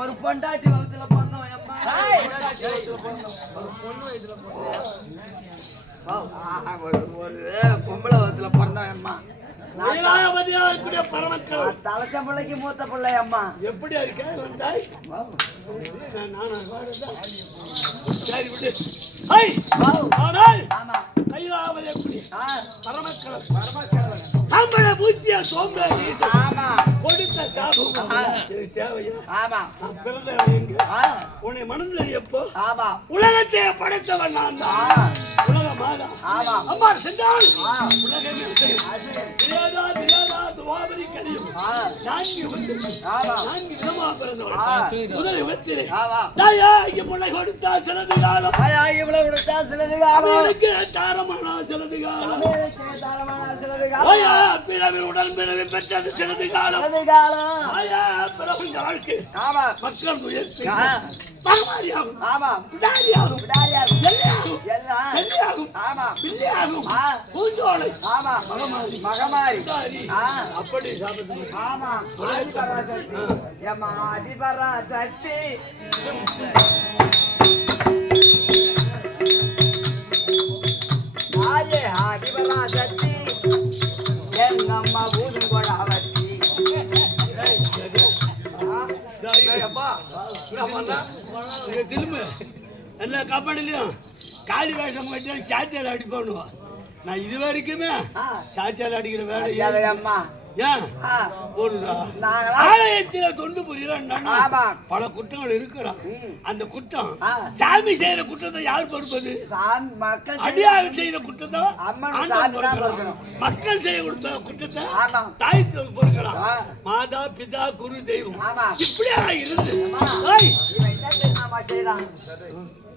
ஒரு பொண்டாட்டி வகுத்துல பொண்ணு பொம்பளை வகுத்துல பிறந்தவன் அம்மா தலைச்ச பிள்ளைக்கு மூத்த பிள்ளை அம்மா எப்படி உன்னை மனதில் எப்போ உலகத்தை படைத்தவன் நான் தான் உலக மாதா அம்மா சென்றால் உலகமே தெரியாதா தெரியாதா துவாபரி கலியும் ஆ. 4 யுகத்தில் ஆமா. 4 விதமாக பிறந்தவள். ஆ. முதல் யுகத்திலே ஆமா. தாயாகி முளை கொடுத்தா சிலது காலம், தாயாகி முளை கொடுத்தா சிலது காலம், அவளுக்கு தாரமானா சிலது காலம், அவளுக்கு தாரமான சிலது காலம், ஆயா பிறவி உடல் பிறவி பெற்றது சிலது காலம், சிலது காலம். ஆயா பிறவி வாழ்க்கை ஆமா. மக்கள் உயர்த்தி ஆ. பகவாரியாகும், ஆமா. பிடாரியாகும், பிடாரியாகும், எல்லையாகும், எல்லாம். செல்லியாகும், ஆமா. பிள்ளையாகும், ஆ. பூஞ்சோலை, ஆமா. மகமாரி, மகமாரி. பிடாரி. ஆ. அப்படி சாப்பிட்டு ஆமா. ஆதிபராசக்தி. ஏம்மா ஆதிபராசக்தி. தாயே ஆதிபராசக்தி. எங்கம்மா பூதம் கொடாவத்தி. திரும்ப எல்லா கபடிலையும் காளி வேஷம் கட்டி சாட்டியால் அடிப்பானுவான். நான் இது வரைக்குமே ஆ. சாட்டியால் அடிக்கிற வேலை ஐயாவே அம்மா. ஏன் ஆ. போடுதா நாங்களா? ஆலயத்தில தொண்டு புரியறான் ஆமா. பல குற்றங்கள் இருக்கலாம். ம். அந்த குற்றம் ஆ. சாமி செய்யற குற்றத்தை யார் பொறுப்பது? சாமி மக்கள் அடியார் செய்த குற்றத்தை அம்மன் ஆண்டவன் சாமி தான் பொறுக்கலாம். பொறுக்கணும். மக்கள் செய்ய கொடுத்த குற்றத்தை ஆமா. தாய் பொறுக்கலாம். ஆ. மாதா பிதா குரு தெய்வம் ஆமா. இப்படியா இருந்து அம்மா. ஏய், இவன் என்ன தெரியுமாம்மா செய்றான்?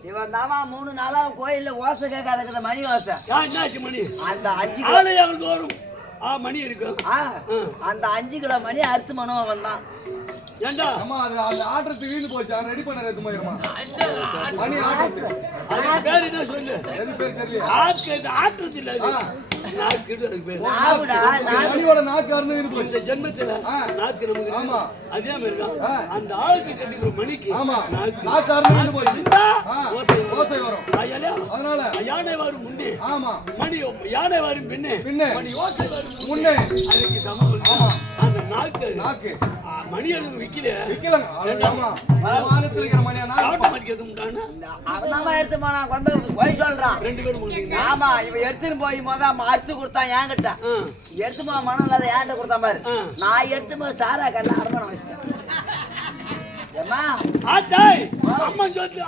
இவன் தாமா 3 நாளா கோயில்ல ஓசை கேட்காத மணி ஓசை. என்னாச்சு மணி? அந்த 5 கிலோ ஆலயம் தோறும் மணி இருக்கும். அந்த 5 கிலோ மணி அறுத்து மனவன் வந்தான். ஏண்டா அம்மா அது அந்த ஆர்டர் வீணு போச்சு அதை ரெடி பண்ண எடுத்து போயிருமா மணி ஆர்டர் அது பேர் என்ன சொல்லு? எது பேர் தெரியல ஆற்றுறது இல்ல அது. நாக்குடு அது பேர். நாவுடா, நாவு. மணியோட நாக்கு அறுந்து வீணு போச்சு இந்த ஜென்மத்துல நாக்கு நமக்கு ஆமா. அதே மாதிரி தான் அந்த ஆளுக்கு கட்டிக்கிற மணிக்கு ஆமா. நாக்கு நாக்கு அறுந்து வீணு போச்சு இருந்தா ஓசை ஓசை வரும். ஐயாலே அதனால யானை வரும் முன்னே ஆமா மணி யானை வரும் பின்னே பின்னே. மணி ஓசை வரும் முன்னே. அதுக்கு சமம். அந்த நாக்கு மணி எழுது விக்கல விக்கலங்க. ஆமா வானத்துல இருக்கிற மணியா நாக்கு ஆட்டோமேட்டிக் எதுவும் உண்டானா அவன் தான் எடுத்து போனான், கொண்டு போய் சொல்றான். 2 பேரும் முடிஞ்சீங்க. ஆமா, இவன் எடுத்துன்னு போய் அறுத்து கொடுத்தான் என்கிட்ட. எடுத்து போய் மனம் இல்லாத ஏன்ட்ட கொடுத்தான் பாரு. நான் எடுத்து போய் சாரா கல்ல அடமானம் வச்சிட்டேன். ஏம்மா, ஆத்தாய் அம்மன் சொத்து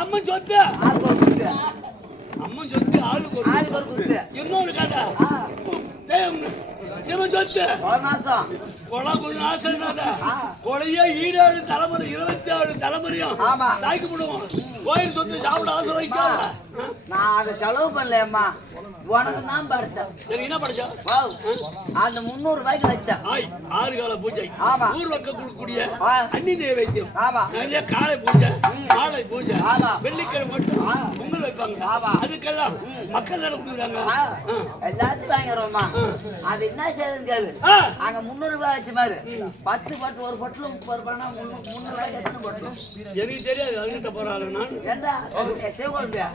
அம்மன் சொத்து ஆளுக்கு ஒரு குத்து. அம்மன் சொத்து ஆளுக்கு ஒரு ஆளுக்கு ஒரு குத்து. இன்னொரு கதை சிவன் சொத்து ஒரு மாசம். கொலை கொஞ்சம் ஆசைனாத கொலையே 27 தலைமுறை 26 தலைமுறையும் ஆமா. தாய்க்கு போடுவோம். கோயில் சொத்து சாப்பிட ஆசை வைக்காத. நான் அதை செலவு பண்ணலம்மா, உனக்கு தான் படிச்சேன். எனக்கு என்ன படிச்சா அந்த 300 ரூபாய்க்கு வச்சேன். 6 கால பூஜை ஆமா. ஊர் வக்க கொடுக்கக்கூடிய ஆ. அன்னி நைவேத்தியம் ஆமா. நிறைய காலை பூஜை மாலை பூஜை ஆமா. வெள்ளிக்கிழமை மட்டும் பொங்கல் வைப்பாங்க. ஆமா. அதுக்கெல்லாம் மக்கள் தானே கொடுக்குறாங்க. எல்லாத்தையும் வாங்கிடுவோம்மா. அது என்ன செய்யுதுன்னு கேளு. அங்க 300 ரூபாய் வச்சு பாரு. 10 பட்டு ஒரு பொட்டலும் 30 ரூபாய்னா 300 ரூபாய்க்கு எத்தனை பொட்டலும்? எனக்கு தெரியாது அதுகிட்ட போறாள் நான் ஏண்டா சிவகோல்வியா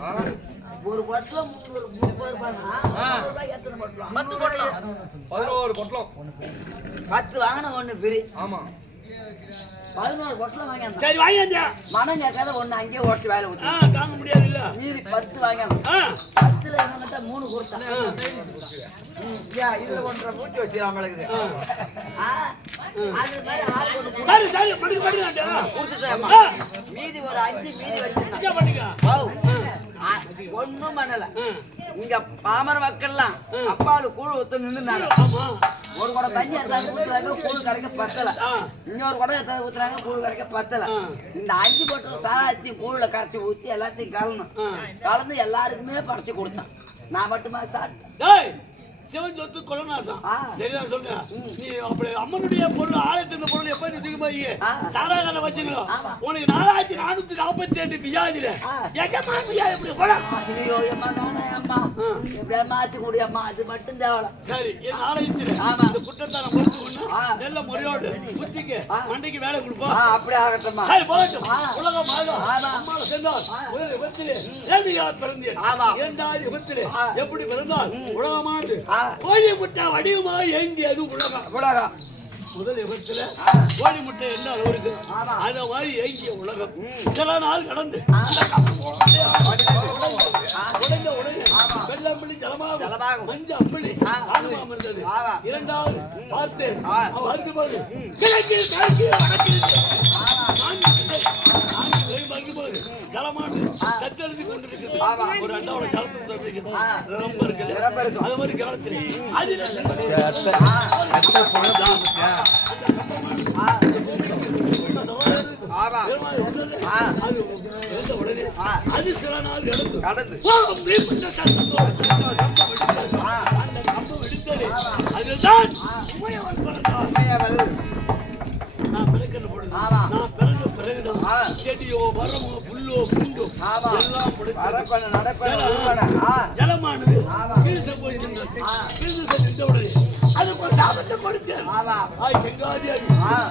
ஒரு பொட்டலும் 30 ரூபாய்னா 300 ரூபாய்க்கு எத்தனை பொட்டலும்? 10 பொட்டலம். 11 பொட்டலம். 10 வாங்கின ஒண்ணு பிரி. ஆமா 11 பொட்டலம் வாங்கியான். சரி வாங்கியா மனம் கேட்காத ஒண்ணு அங்கேயே ஓட்டி வேலை ஊத்தி தாங்க முடியாது இல்ல மீறி 10 வாங்கியான். 10ல என்னகிட்ட 3 கொடுத்தான். இதுல 1.5 பூச்சி வச்சு நம்மளுக்கு. அது மாதிரி ஆள் ஒண்ணு சரி சரி படி படிடா கொடுத்துட்டேம்மா. மீதி ஒரு 5 மீதி வச்சிருந்தேன். என்ன பண்ணுங்க ஒண்ணும் பண்ணல. இங்க பாமர மக்கள்லாம் அப்பாவுக்கு கூழ் ஊத்து நின்னுனாங்க. ஆமா ஒரு குடம் தண்ணி எடுத்தாங்க ஊத்துறாங்க, கூழ் கரைக்க பத்தல. இன்னொரு குடம் எடுத்தாங்க ஊத்துறாங்க, கூழ் கரைக்க பத்தல. இந்த 5 போட்டு சாராத்தையும் கூழ்ல கரைச்சி ஊத்தி எல்லாத்தையும் கலந்து எல்லாருக்குமே பறிச்சு கொடுத்தான். நான் மட்டுமா சாப்பிட்டேன். சிவன் சொத்து கொலநாசம் தெரியுதா சொல்லுங்க. நீ அப்படி அம்மனுடைய பொருள் ஆலயத்தின் பொருள் எப்ப நீ தூக்கி போய் சாராகால வச்சுக்கோ. உனக்கு 4448 பியாதில எகமா பியா எப்படி போடா? ஐயோ அம்மா நானே அம்மா எப்படியா மாத்தி கூடியம்மா, அது மட்டும் தேவல. சரி என் ஆலயத்தில் இந்த குற்றத்தான பொறுத்துக்கொண்டு நல்ல முறையோடு புத்திக்கு மண்டைக்கு வேலை கொடுப்போம். அப்படி ஆகட்டும்மா. சரி போகட்டும். உலகம் அம்மாவை சென்றால் ஒரு விபத்திலே ஏழையாக பிறந்தேன். 2வது விபத்திலே எப்படி பிறந்தால் உலகமானது கோழி முட்டை வடிவமாக ஏங்கியது உலகம். முதல் யுகத்துல கோழி முட்டை என்ன அளவுக்கு அத மாதிரி ஏங்கிய உலகம் சில நாள் கடந்து உடனே வெள்ளம்பள்ளி ஜலமாக மஞ்ச அம்பளி ஆணுமாம் இருந்தது. 2வது பார்த்தேன் வரும்போது கிழக்கு கிழக்கு வரும்போது ஜலமானது கத்தெழுதி கொண்டிருக்கிறது. ஒரு 2வது ஜலத்தை ரொம்ப இருக்கு அது மாதிரி காலத்துல அது உடனே அது சில நாள் கடந்து அந்த கம்பம் எடுத்தது அதுதான் நான் பிறக்கிற பொழுது நான் பிறந்த பிறகுதான் செடியோ மரமோ புல்லோ புண்டோ எல்லாம் ஜலமானது கீழ்ச போய் நின்ற உடனே அதுக்கு சாபத்தை கொடுத்தேன் செங்காதி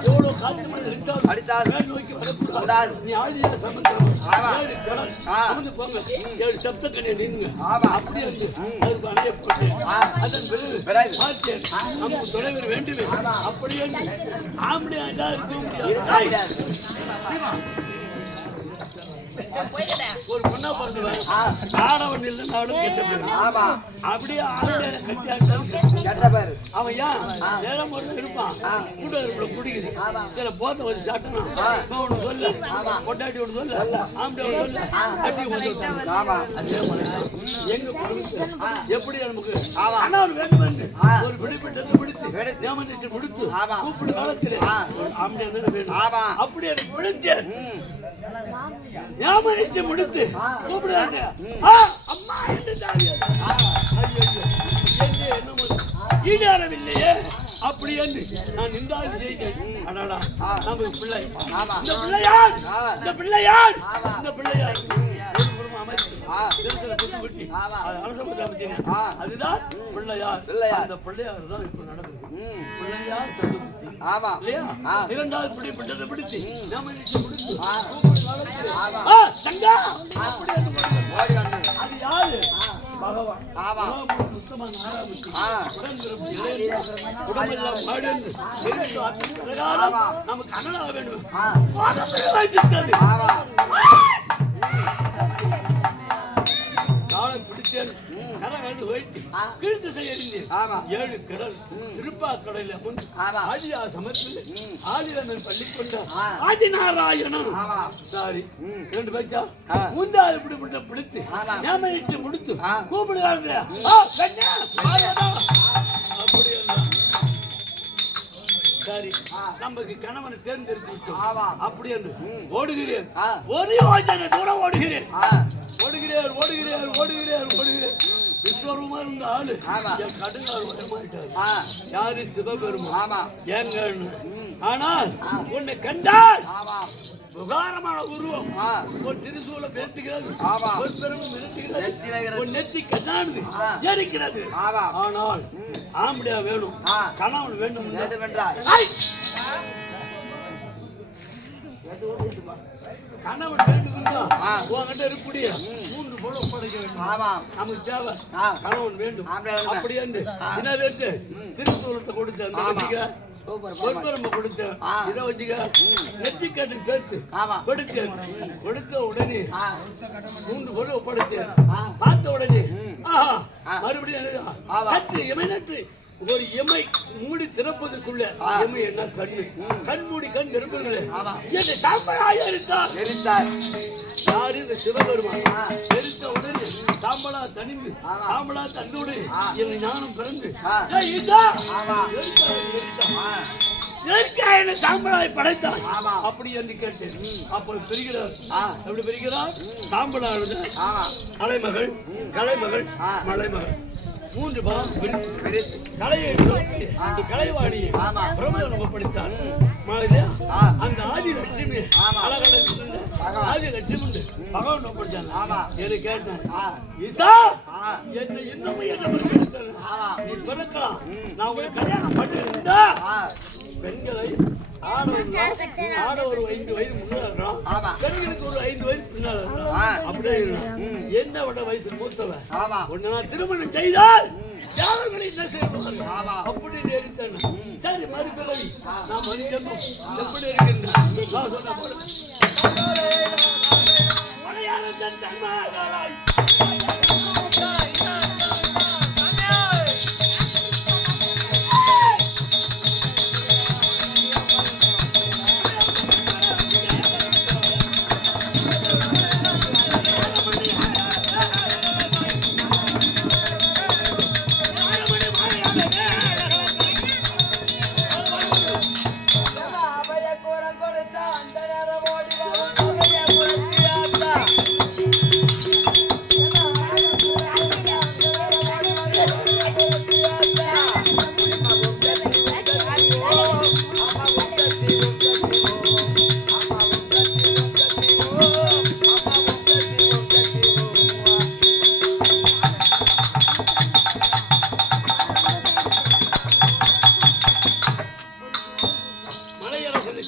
எவ்வளவு காற்று மணி அடித்தால் மேல் நோக்கி வரக்கூடாது நீ ஆழியா சமுத்திரம் 7 கடல் அமர்ந்து போங்க 7 சப்த கண்ணியை நீங்க அப்படி வந்து அதுக்கு அணைய போட்டு அதன் பிறகு பார்த்தேன் நமக்கு தொலைவர் வேண்டுமே அப்படி என்று ஆம்படியா இருக்க முடியாது ஒரு பொண்ணா பண்ணுவேன் ஆடவன் இல்லை நானும் கெட்ட பேரு அப்படியே ஆம்படியான கட்டியாட்ட பேரு அவன் ஏன் நேரம் ஒரு இருப்பான் கூட குடிக்குது சில போத்த வச்சு சாப்பிட்டான் ஒண்ணு சொல்ல பொட்டாட்டி ஒண்ணு சொல்ல ஆம்படியா ஒண்ணு சொல்ல கட்டி எங்க குடும்பத்துல எப்படி நமக்கு கணவன் வேண்டும் ஒரு பிடிப்பட்டது பிடித்து நியமனிச்சு முடித்து கூப்பிடு காலத்திலே ஆம்படியா தானே வேணும் அப்படி எனக்கு பிடித்தேன் ஞாபகத்தை முடித்து கூப்பிடுறாங்க அம்மா என்று ஈடாரவில்லையே அப்படி என்று நான் நின்றாது செய்தேன் அடாடா நமக்கு பிள்ளை இந்த பிள்ளையார் இந்த பிள்ளையார் இந்த பிள்ளையார் அதுதான் பிள்ளையார் அந்த பிள்ளையார் தான் இப்ப நடக்குது பிள்ளையார் இரண்டாவது பிடிப்பட்டதை பிடித்து அது யாரு பகவான் உடம்பெல்லாம் பாடு நமக்கு அண்ணனாக வேண்டும் காலம் பிடிச்சேன் கரை வேண்டு போயிட்டு கீழ்த்து செய்ய 7 கடல் திருப்பா கடல முன் ஆதியா சமத்தில் ஆதிரன் பள்ளிக்கொண்ட ஆதிநாராயணன் சாரி 2 பேச்சா மூன்றாவது இப்படி பிடித்து ஞாபகம் முடித்து கூப்பிடு காலத்துல அப்படி சரி நமக்கு கணவனை தேர்ந்தெடுத்து அப்படி என்று ஓடுகிறேன் ஒரே தூரம் ஓடுகிறேன் ஓடுகிறேன் விஸ்வரூபமா இருந்த ஆளு என் கடுங்கால் வரமாட்டாரு யாரு சிவபெருமா ஏங்க ஆனால் உன்னை கண்டால் விகாரமான உருவம் ஒரு திருசூல பேசுகிறது ஒரு பெருமை மிரட்டுகிறது ஒரு நெத்தி கண்ணானது எரிக்கிறது ஆனால் ஆம்படியா வேணும் கணவன் வேண்டும் கணவன் வேண்டும் உங்ககிட்ட இருக்கக்கூடிய 3 பொருள் ஒப்படைக்க வேண்டும் நமக்கு தேவை கணவன் வேண்டும் அப்படி என்று என்ன ரேட்டு திருசூலத்தை கொடுத்த அந்த பொற்பரம்பு கொடுத்தேன் இதை வச்சுக்க நெத்திக்காட்டு பேச்சு கொடுத்த உடனே 3 பொருள் ஒப்படைச்சேன் பார்த்த உடனே மறுபடியும் சற்று இமைநற்று ஒரு எமை மூடி திறப்பதற்குள்ள எமை என்ன கண் மூடி கண் திறப்பதில்லை என்று சாம்பலாக எரித்தார் யாரு இந்த சிவபெருமான் எரித்த உடனே சாம்பலா தனிந்து சாம்பலா தன்னோடு என் ஞானம் பிறந்து சாம்பலாய் படைத்தார் அப்படி என்று கேட்டேன் அப்ப பிரிகிறார் எப்படி பிரிகிறார் சாம்பலானது கலைமகள் மலைமகள் 3 பலம் பிரித்து கலையை கலைவாணியை பிரம்மதேவன் படித்தார் அந்த ஆதி லட்சுமி ஆதி லட்சுமி பகவான் படிச்சாங்க என்று கேட்டேன் ஈசா என்ன இன்னமும் என்ன நீ பிறக்கலாம் நான் உங்களை கல்யாணம் பண்ணிருந்தா பெண்களை ஆடவர் 5 வயது முன்னாடி இருக்கலாம் பெண்களுக்கு ஒரு 5 வயது பின்னாடி இருக்கலாம் அப்படியே என்ன விட வயசு மூத்தவன் ஒன்னு நான் திருமணம் செய்தால் யாவர்களை என்ன செய்வார்கள் அப்படி நேரிட்டேன் சரி மறுபிறவி நான் மனிதனும் எப்படி இருக்கின்றேன்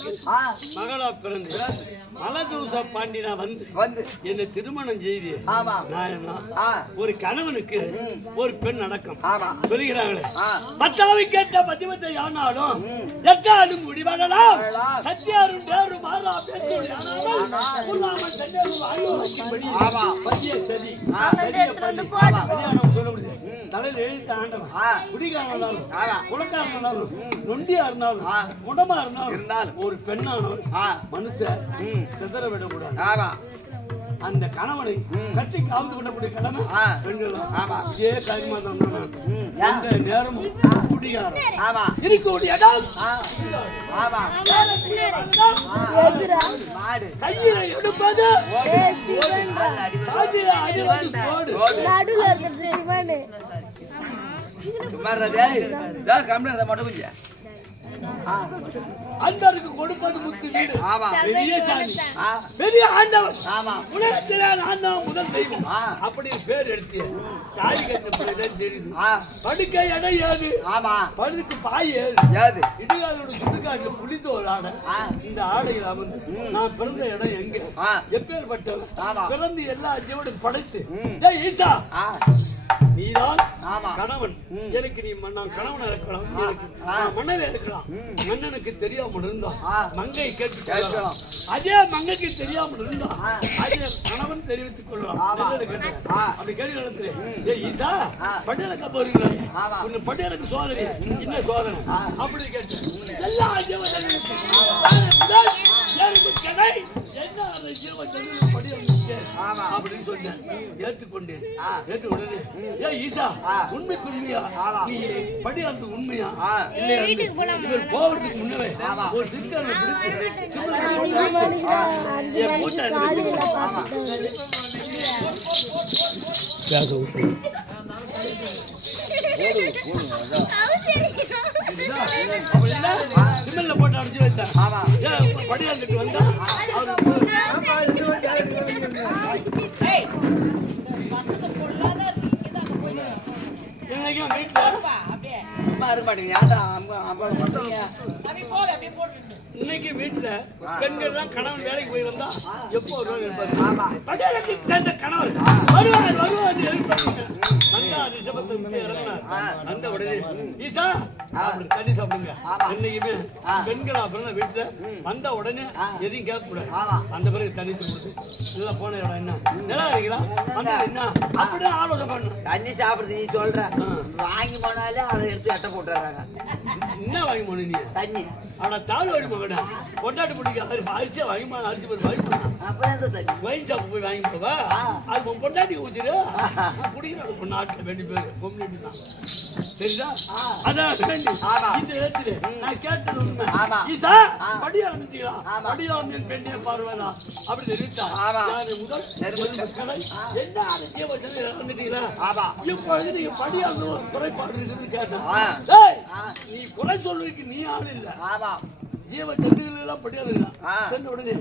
எனக்கு ஆ, மகளா பிறந்து மலதூச பாண்டினா வந்து என்னை திருமணம் செய்து ஆமா ஆ, ஒரு கணவனுக்கு ஒரு பெண் அடக்கம் ஆமா சொல்கிறாங்களே ஆ, பத்தாவை கேட்ட பதிவத்தை ஆனாலும் எட்டாலும் முடிவடலாம் வரலாம். சத்தியாரும் தேரும் மாறா பேசோடி ஆனாலும் புல்லாமல் தண்ணீரும் வாழ்வு வைக்கும்படி ஆமா. பத்திய சதி ஆ, சதிய பதி ஆமா. கல்யாணம் சொல்ல முடியாது தலையில் எழுத்த ஆண்டவன் ஆ, குடிகாரன் இருந்தாலும் ஆமா. குளக்காரன் இருந்தாலும் நொண்டியா இருந்தாலும் ஆ. முடமா இருந்தாலும் இருந்தாலும். ஒரு பெண்ணானவன் ஆ, மனுஷன் சிதற விடக்கூடாது ஆமா அந்த கணவனை கட்டி காவந்து பண்ணக்கூடிய கடமை ஆ. பெண்களும் ஆமா. இதே காரியமா தான் எந்த நேரமும் குடிகாரன் ஆமா இருக்கக்கூடிய இடம் ஆ, ஆமா மாடு கையில எடுப்பது மாடு அடிபட்டு காதில அடிவது கோடு நடுவுல இருக்கிறது சிவனு சும்மா இருடா, கம்ப்ளைண்ட் மட்டும் கொஞ்சம் அன்பருக்கு கொடுப்பது முத்து வீடு ஆமா பெரிய சாமி ஆ, பெரிய ஆண்டவன் ஆமா உலகத்திலே நான் தான் முதல் தெய்வம் ஆ. அப்படின்னு பேர் எடுத்து தாலி கட்டின பிள்ளைதான் தெரியுது ஆ, படுக்கை இடம் ஏது ஆமா படுக்கு பாய் ஏது ஏது இடுகாலோட சுடுகாட்டுல புளித்த ஒரு ஆடை ஆ. இந்த ஆடையில் அமர்ந்து நான் பிறந்த இடம் எங்க ஆ, எப்பேற்பட்டவன் ஆமா. பிறந்து எல்லா ஜீவனும் படைத்து டேய் ஈசா ஆ, நீதான் ஆமா கணவன் எனக்கு நீ நான் கணவன் இருக்கலாம் நீ எனக்கு நான் மன்னன் இருக்கலாம் மன்னனுக்கு தெரியாமல் இருந்தா ஆ. மங்கை கேட்டு கேட்கலாம். அதே மங்கைக்கு தெரியாமல் இருந்தா ஆ. அதே கணவன் தெரிவித்துக் கொள்ளலாம் ஆமா. நல்லது கெட்டது. ஆ. அப்படி கேள்வி நடத்துறேன் ஏய் ஈசா ஆ. பட்டியலுக்கு போறீங்களா ஆமா. உன்னை பட்டியலுக்கு சோதனை என்ன சோதனை அப்படி கேட்டேன் எல்லா ஜீவனுக்கும் எனக்கு கடை என்ன அந்த ஜீவன் பட்டியல் ஆமா. அப்படின்னு சொன்னேன் ஏற்றுக்கொண்டேன் ஆ. ஏற்று உடனே ஏ ஈசா ஆ. உண்மைக்கு உண்மையா ஆமா. நீ படியாந்து உண்மையா ஆ, இல்லையா இவர் போவதுக்கு முன்னவே ஒரு சிக்கலை பிடித்து சிம்மத்தை போட்டு என் மூச்சை அடிச்சு ஆமா சிம்மல்ல போட்டு அடிச்சு வைத்தேன் ஆமா படியாந்துட்டு வந்தா இன்னைக்கும் வீட்டுல சும்மா இருக்க மாட்டீங்க ஏன்டா அம்பளம் பண்றீங்க இன்னைக்கு வீட்டுல பெண்கள் எல்லாம் கணவன் வேலைக்கு போய் வந்தா எப்போ வருவாங்க இருப்பாரு ஆமா பட்டியலுக்கு சேர்ந்த கணவர் வருவார் எதிர்பார்க்க வந்தா ரிஷபத்தை விட்டு இறங்கினார் அந்த உடனே ஈசா அப்படி தண்ணி சாப்பிடுங்க இன்னைக்குமே பெண்கள் அப்புறம் வீட்டுல வந்த உடனே எதையும் கேட்க கூடாது அந்த பிறகு தண்ணி கொடுத்து நல்லா போன இடம் என்ன நல்லா இருக்கீங்களா வந்தா என்ன அப்படியே ஆலோசனை பண்ணணும் தண்ணி சாப்பிடுறது நீ சொல்ற வாங்கி போனாலே அதை எடுத்து எட்ட போட்டுறாங்க என்ன வாங்கி போன நீ தண்ணி ஆனா தாழ் வழி மகனா கொண்டாட்டு பிடிக்க அரிசியா வாங்கிமா அரிசி போய் வாங்கிமா அப்புறம் எந்த தண்ணி வைன் ஷாப் போய் வாங்கி போவா அது உன் பொண்டாட்டி ஊத்திரு குடிக்கிற நாட்டுல வேண்டி பேரு பொம்னாட்டி தான் தெரியுதா அதான் வேண்டி இந்த இடத்துல நான் கேட்டது உண்மை ஆமா. ஈசா படியா வந்துட்டீங்களா படியா வந்து பெண்ணிய பார்வைனா அப்படி தெரிவித்தா முதல் மக்களை என்ன ஜீவ வந்துட்டீங்களா இப்பொழுது நீங்க படியா ஒரு குறைபாடு இருக்குதுன்னு கேட்டேன் நீ குறை சொல்றதுக்கு நீ ஆள் இல்ல ஆமா ஜீவ ஜந்துகள் எல்லாம் படியாது உடனே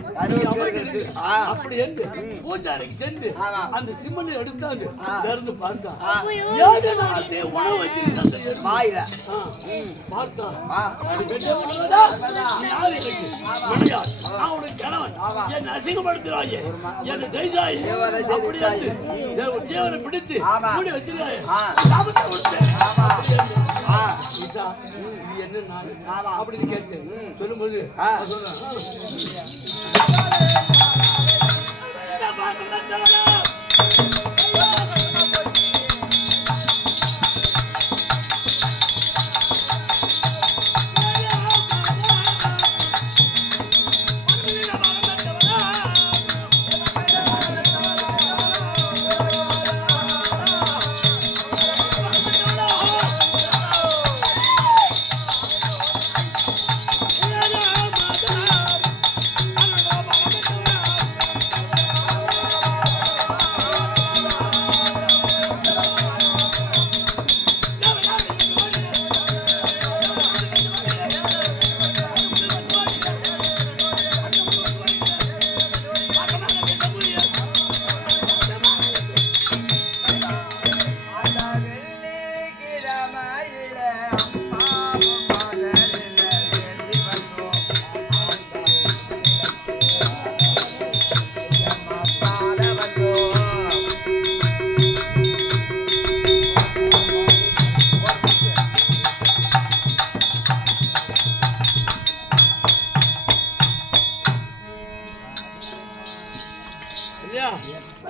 அப்படி என்று பூஜாரைக்கு சென்று அந்த சிம்மனை எடுத்தாந்து திறந்து பார்த்தா உணவு வச்சிருக்காங்க வாயில பார்த்தா நீ யாரு எனக்கு மணியார் நான் உனக்கு கணவன் என்னை அசிங்கப்படுத்துறாயே என்னை தைசாயி அப்படி என்று ஜீவனை பிடித்து மூடி வச்சிருக்காயே சாபத்தை கொடுத்தேன் என்ன நான் அப்படின்னு கேட்டேன் சொல்லும்போது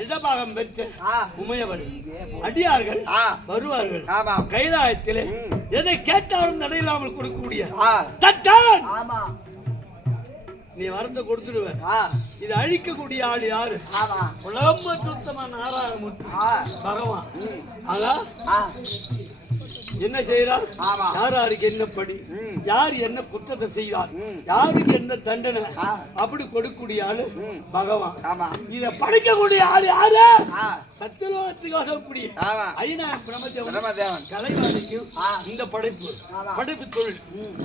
இடபாகம் பெற்ற ஆ. உமையவள் அடியார்கள் ஆ. வருவார்கள் ஆமா. கைலாயத்திலே எதை கேட்டாலும் தடையில்லாமல் கொடுக்கக்கூடிய ஆ. தட்டான் ஆமா. நீ வரத்தை கொடுத்துடுவ. ஆ. இது அழிக்கக்கூடிய ஆள் யாரு? ஆமா. உலகம் சுத்தமா நாராயணமூர்த்தி ஆ. பகவான். ஆனா ஆ. என்ன செய்யறார்? ஆமா. யார் யாருக்கு என்ன படி, யார் என்ன குற்றத்தை செய்தார், யாருக்கு என்ன தண்டனை, ஆ. அப்படி கொடுக்கக்கூடிய ஆளு பகவான். ஆமா. இத படிக்கக்கூடிய ஆளு யாரு? ஆ. சத்தியலோகத்துக்கு வசப்படி ஆமா. ஐநா பிரமதேவன் பிரம்மதேவன். கலைவாணிக்கும் ஆ. இந்த படைப்பு ஆமா. படைப்பு தொழில்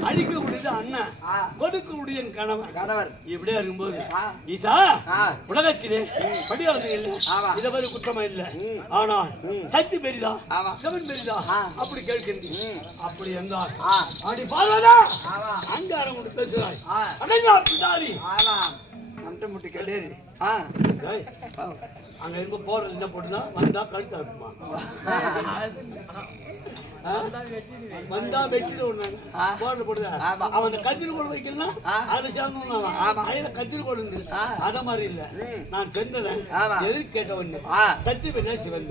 அழிக்கக்கூடியது அண்ணன், ஆ. கொடுக்கக்கூடிய கணவன். கணவர். இப்படியா இருக்கும்போது ஆ. ஈசா ஆ. உலகத்திலே படியாளர்கள் இல்ல, ஆமா. இத மாதிரி குற்றமா இல்ல. ஆனால் சக்தி பெரிதா, ஆமா. சிவன் பெரிதா, ஆ. அப்படி கேட்கின்றீங்க. அப்படி இருந்தால் ஆ. அப்படி பார்வதா ஆமா. அங்காரம் கொண்டு பேசுறாய். ஆ. அடைஞ்சா பிடாரி. ஆமா. நம்ட்ட முட்டி கேட்டேரி. ஆ. டேய், அங்க இருக்க போற என்ன போட்டுதான் வந்தா கழுத்தா இருக்குமா? வந்தா வெட்டிட்டு ஒண்ணு ஆ. போர்ல போடுதா? ஆமா. அவன் அந்த கத்திரி கோல் வைக்கலாம், ஆ. அதை சேர்ந்து ஆமா. கையில கத்திரி கோல் இருந்து ஆ. அத மாதிரி இல்ல. நான் சென்றேன் ஆமா. எதிர்க்கு கேட்ட ஒண்ணு ஆ. சத்தியமே சிவன்.